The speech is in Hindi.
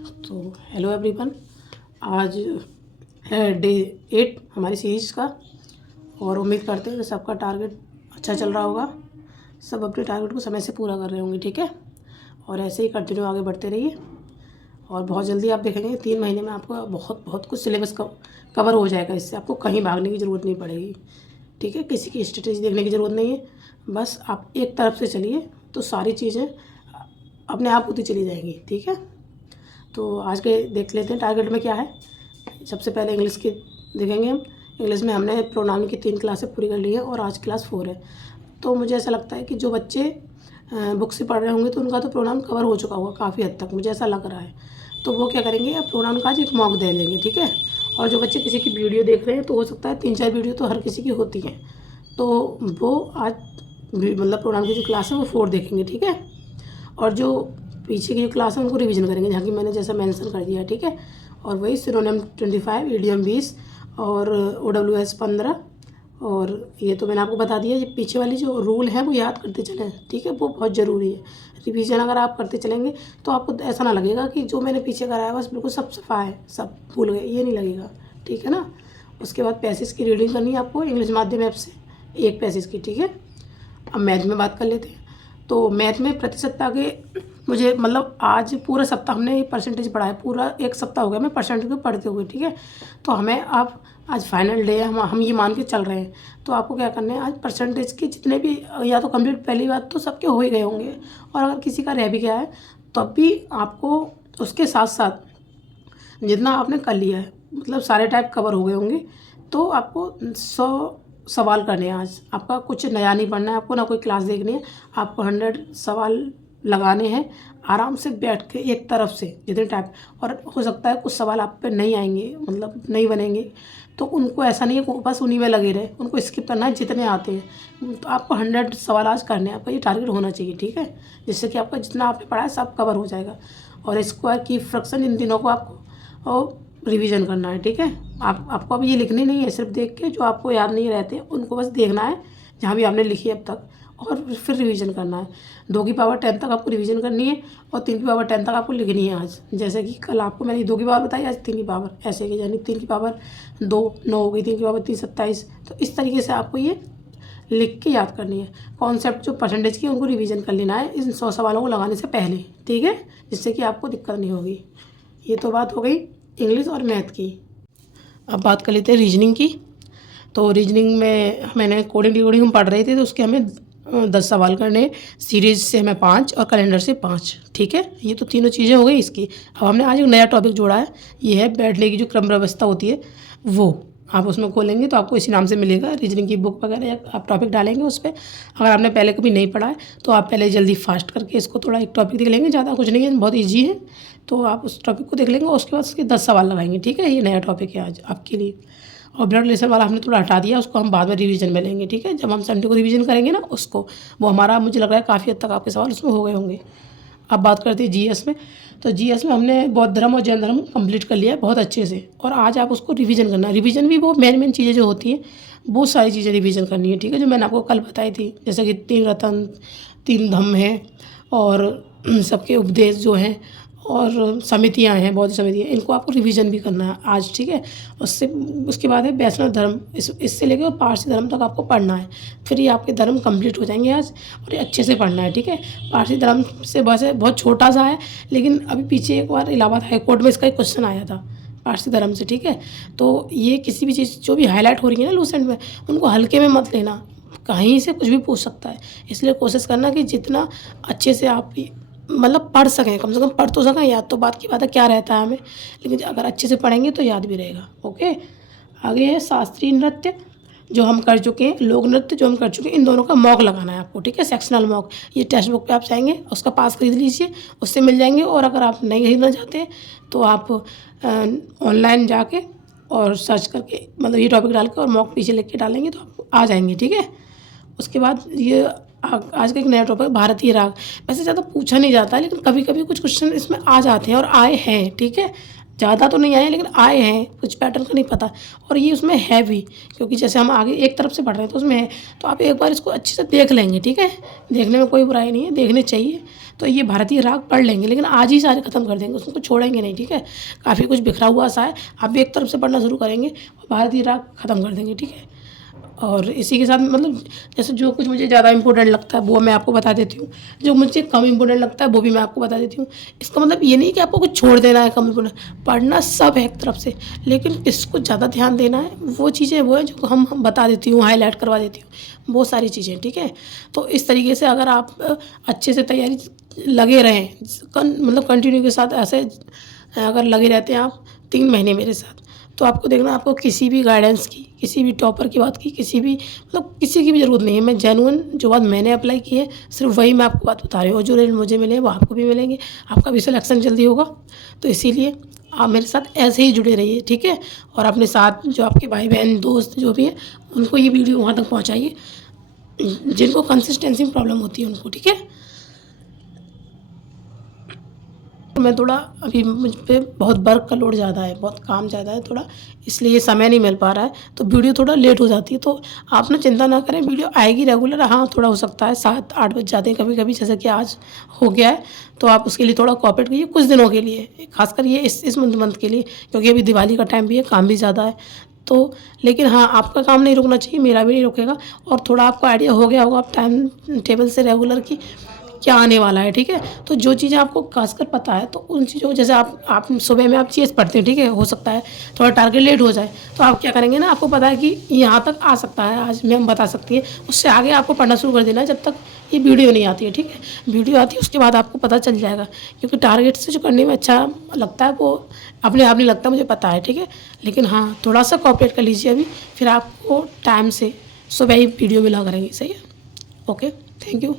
तो हेलो एवरीवन, आज है डे 8 हमारी सीरीज़ का। और उम्मीद करते हैं कि सबका टारगेट अच्छा चल रहा होगा, सब अपने टारगेट को समय से पूरा कर रहे होंगे। ठीक है, और ऐसे ही कंटिन्यू आगे बढ़ते रहिए और बहुत जल्दी आप देखेंगे 3 महीने में आपको बहुत कुछ सिलेबस कवर हो जाएगा। इससे आपको कहीं भागने की ज़रूरत नहीं पड़ेगी। ठीक है, किसी की स्ट्रेटेजी देखने की ज़रूरत नहीं है, बस आप एक तरफ से चलिए तो सारी चीज़ें अपने आप होती चली जाएंगी। ठीक है, तो आज के देख लेते हैं टारगेट में क्या है। सबसे पहले इंग्लिश की देखेंगे हम। इंग्लिश में हमने प्रोनाउन की 3 क्लासें पूरी कर ली है और आज क्लास 4 है। तो मुझे ऐसा लगता है कि जो बच्चे बुक से पढ़ रहे होंगे तो उनका तो प्रोनाउन कवर हो चुका होगा काफ़ी हद तक, मुझे ऐसा लग रहा है। तो वो क्या करेंगे, अब प्रोनाउन का आज एक मॉक दे लेंगे। ठीक है, और जो बच्चे किसी की वीडियो देख रहे हैं तो हो सकता है 3-4 वीडियो तो हर किसी की होती हैं, तो वो आज मतलब प्रोनाउन की जो क्लास है वो 4 देखेंगे। ठीक है, और जो पीछे की जो क्लास है उनको रिवीजन करेंगे, जहाँ की मैंने जैसा मेंशन कर दिया। ठीक है, और वही सिनोनिम 25, ईडियम 20 और OWS 15। और ये तो मैंने आपको बता दिया। ये पीछे वाली जो रूल है वो याद करते चलें। ठीक है, वो बहुत ज़रूरी है। रिवीजन अगर आप करते चलेंगे तो आपको ऐसा ना लगेगा कि जो मैंने पीछे कराया बस बिल्कुल सब सफ़ा है, सब भूल गए, ये नहीं लगेगा। ठीक है ना। उसके बाद पैसेज की रीडिंग करनी है आपको इंग्लिश माध्यम ऐप से, एक पैसेज की। ठीक है, अब मैथ में बात कर लेते हैं। तो मैथ में प्रतिशत आगे मुझे मतलब आज पूरा सप्ताह हमने परसेंटेज पढ़ा है, पूरा एक सप्ताह हो गया मैं परसेंटेज को पढ़ते हुए। ठीक है, तो हमें आप आज फाइनल डे है, हम ये मान के चल रहे हैं। तो आपको क्या करना है, आज परसेंटेज के जितने भी या तो कंप्लीट, पहली बात तो सबके हो ही गए होंगे, और अगर किसी का रह भी गया है तब भी आपको उसके साथ साथ जितना आपने कर लिया है मतलब सारे टाइप कवर हो गए होंगे, तो आपको 100 सवाल करने हैं। आज आपका कुछ नया नहीं पढ़ना है, आपको ना कोई क्लास देखनी है, आपको 100 सवाल लगाने हैं आराम से बैठ के एक तरफ से जितने टाइप। और हो सकता है कुछ सवाल आप पे नहीं आएंगे, मतलब नहीं बनेंगे, तो उनको ऐसा नहीं है कि बस उन्हीं में लगे रहे, उनको स्किप करना है जितने आते हैं। तो आपको 100 सवाल आज करने हैं, आपका ये टारगेट होना चाहिए। ठीक है, जिससे कि आपका जितना आपने पढ़ा है सब कवर हो जाएगा। और स्क्वायर की फ्रैक्शन, इन तीनों को आपको और रिवीजन करना है। ठीक है, आपको अब ये लिखनी नहीं है, सिर्फ देख के जो आपको याद नहीं रहते उनको बस देखना है जहाँ भी आपने लिखी है अब तक, और फिर रिवीजन करना है। 2 की पावर 10 तक आपको रिवीजन करनी है और 3 की पावर 10 तक आपको लिखनी है आज। जैसे कि कल आपको मैंने 2 की पावर बताई, आज 3 की पावर, ऐसे कि यानी 3 की पावर 2 9 हो गई, 3 की पावर 3 27। तो इस तरीके से आपको ये लिख के याद करनी है। कॉन्सेप्ट जो परसेंटेज की उनको रिवीजन कर लेना है इन 100 सवालों को लगाने से पहले। ठीक है, जिससे कि आपको दिक्कत नहीं होगी। ये तो बात हो गई इंग्लिश और मैथ की। अब बात कर लेते हैं रीजनिंग की। तो रीजनिंग में मैंने कोडिंग डिकोडिंग हम पढ़ रहे थे, तो उसके हमें 10 सवाल करने हैं। सीरीज से हमें 5 और कैलेंडर से 5। ठीक है, ये तो तीनों चीज़ें हो गई इसकी। अब हमने आज एक नया टॉपिक जोड़ा है, ये है बैठने की जो क्रम व्यवस्था होती है वो। आप उसमें खोलेंगे तो आपको इसी नाम से मिलेगा, रीजनिंग की बुक वगैरह, या आप टॉपिक डालेंगे उस पर। अगर आपने पहले कभी नहीं पढ़ा है तो आप पहले जल्दी फास्ट करके इसको थोड़ा एक टॉपिक देख लेंगे, ज़्यादा कुछ नहीं है, बहुत ईजी है। तो आप उस टॉपिक को देख लेंगे, उसके बाद उसके 10 सवाल लगाएंगे। ठीक है, ये नया टॉपिक है आज आपके लिए। और ब्लड रिलेशन वाला हमने थोड़ा हटा दिया, उसको हम बाद में रिवीजन में लेंगे। ठीक है, जब हम संडे को रिवीजन करेंगे ना उसको, वो हमारा मुझे लग रहा है काफ़ी हद तक आपके सवाल उसमें हो गए होंगे। अब बात करते हैं जीएस में। तो जीएस में हमने बौद्ध धर्म और जैन धर्म कंप्लीट कर लिया है बहुत अच्छे से, और आज आप उसको रिवीजन करना है। रिवीजन भी वो मेन चीज़ें जो होती हैं वो सारी चीज़ें रिवीजन करनी है। ठीक है, जो मैंने आपको कल बताई थी, जैसे कि 3 रत्न, 3 धम्म है, और सबके उपदेश जो हैं, और समितियां हैं, बौद्ध समितियां, इनको आपको रिवीजन भी करना है आज। ठीक है, उसके बाद है वैष्णव धर्म, इससे लेकर पारसी धर्म तक आपको पढ़ना है। फिर ये आपके धर्म कंप्लीट हो जाएंगे आज, और ये अच्छे से पढ़ना है। ठीक है, पारसी धर्म से बहुत छोटा सा है, लेकिन अभी पीछे एक बार इलाहाबाद हाई कोर्ट में इसका एक क्वेश्चन आया था पारसी धर्म से। ठीक है, तो ये किसी भी चीज़ जो भी हाईलाइट हो रही है ना लूसेंट में, उनको हल्के में मत लेना, कहीं से कुछ भी पूछ सकता है। इसलिए कोशिश करना कि जितना अच्छे से आप मतलब पढ़ सकें, कम से कम पढ़ तो सकें। याद तो बात की बात है क्या रहता है हमें, लेकिन अगर अच्छे से पढ़ेंगे तो याद भी रहेगा। ओके, आगे है शास्त्रीय नृत्य जो हम कर चुके हैं, लोक नृत्य जो हम कर चुके हैं, इन दोनों का मॉक लगाना है आपको। ठीक है, सेक्शनल मॉक, ये टेक्स्ट बुक पे आप जाएंगे, उसका पास खरीद लीजिए, उससे मिल जाएंगे। और अगर आप नहीं खरीदना चाहते तो आप ऑनलाइन जाके और सर्च करके मतलब ये टॉपिक डाल के और मॉक पीछे लिख के डालेंगे तो आपको आ जाएंगे। ठीक है, उसके बाद ये आज का एक नया टॉपिक भारतीय राग। वैसे ज़्यादा पूछा नहीं जाता है, लेकिन कभी कभी कुछ क्वेश्चन इसमें आ जाते हैं और आए हैं। ठीक है, ज़्यादा तो नहीं आए लेकिन आए हैं, कुछ पैटर्न का नहीं पता। और ये उसमें है भी, क्योंकि जैसे हम आगे एक तरफ से पढ़ रहे हैं तो उसमें है, तो आप एक बार इसको अच्छे से देख लेंगे, ठीक है। देखने में कोई बुराई नहीं है, देखने चाहिए। तो ये भारतीय राग पढ़ लेंगे, लेकिन आज ही सारे ख़त्म कर देंगे, उसको छोड़ेंगे नहीं, ठीक है। काफ़ी कुछ बिखरा हुआ सा है, आप भी एक तरफ से पढ़ना शुरू करेंगे और भारतीय राग ख़त्म कर देंगे, ठीक है। और इसी के साथ मतलब जैसे जो कुछ मुझे ज़्यादा इम्पोर्टेंट लगता है वो मैं आपको बता देती हूँ, जो मुझे कम इम्पोर्टेंट लगता है वो भी मैं आपको बता देती हूँ। इसका मतलब ये नहीं कि आपको कुछ छोड़ देना है, कम इम्पोर्टेंट पढ़ना सब है एक तरफ से, लेकिन किसको ज़्यादा ध्यान देना है वो चीज़ें वो है जो हम बता देती हूँ, हाईलाइट करवा देती हूँ, वो सारी चीज़ें, ठीक है। तो इस तरीके से अगर आप अच्छे से तैयारी लगे रहें, मतलब कंटिन्यू के साथ ऐसे अगर लगे रहते हैं आप 3 महीने मेरे साथ, तो आपको देखना, आपको किसी भी गाइडेंस की, किसी भी टॉपर की बात की, किसी भी मतलब किसी की भी ज़रूरत नहीं है। मैं जेन्युइन जो बात मैंने अप्लाई की है सिर्फ वही मैं आपको बात बता रही हूँ, और जो रेट मुझे मिले वो आपको भी मिलेंगे, आपका भी सिलेक्शन जल्दी होगा। तो इसीलिए आप मेरे साथ ऐसे ही जुड़े रहिए, ठीक है। और अपने साथ जो आपके भाई बहन दोस्त जो भी है उनको ये वीडियो वहाँ तक पहुँचाइए जिनको कंसिस्टेंसी में प्रॉब्लम होती है उनको, ठीक है। मैं थोड़ा अभी मुझ पे बहुत वर्क का लोड ज़्यादा है, बहुत काम ज़्यादा है थोड़ा, इसलिए समय नहीं मिल पा रहा है, तो वीडियो थोड़ा लेट हो जाती है। तो आप ना चिंता ना करें, वीडियो आएगी रेगुलर। हाँ, थोड़ा हो सकता है 7-8 बज जाते हैं कभी कभी, जैसे कि आज हो गया है, तो आप उसके लिए थोड़ा कोऑपरेट कीजिए कुछ दिनों के लिए, खासकर ये इस मंथ के लिए, क्योंकि अभी दिवाली का टाइम भी है, काम भी ज़्यादा है। तो लेकिन हाँ, आपका काम नहीं रुकना चाहिए, मेरा भी नहीं रुकेगा। और थोड़ा आपको आइडिया हो गया होगा आप टाइम टेबल से रेगुलर की क्या आने वाला है, ठीक है। तो जो चीज़ें आपको खासकर पता है, तो उन चीज़ों जैसे आप सुबह में आप चीज़ पढ़ते हैं, ठीक है, हो सकता है थोड़ा टारगेट लेट हो जाए, तो आप क्या करेंगे ना, आपको पता है कि यहाँ तक आ सकता है, आज मैम बता सकती है, उससे आगे आपको पढ़ना शुरू कर देना है जब तक ये वीडियो नहीं आती है, ठीक है। वीडियो आती है उसके बाद आपको पता चल जाएगा, क्योंकि टारगेट से जो करने में अच्छा लगता है वो अपने आप नहीं लगता, मुझे पता है, ठीक है। लेकिन हाँ, थोड़ा सा कोऑपरेट कर लीजिए अभी, फिर आपको टाइम से सुबह ही वीडियो मिला करेंगे, सही है। Okay, thank you.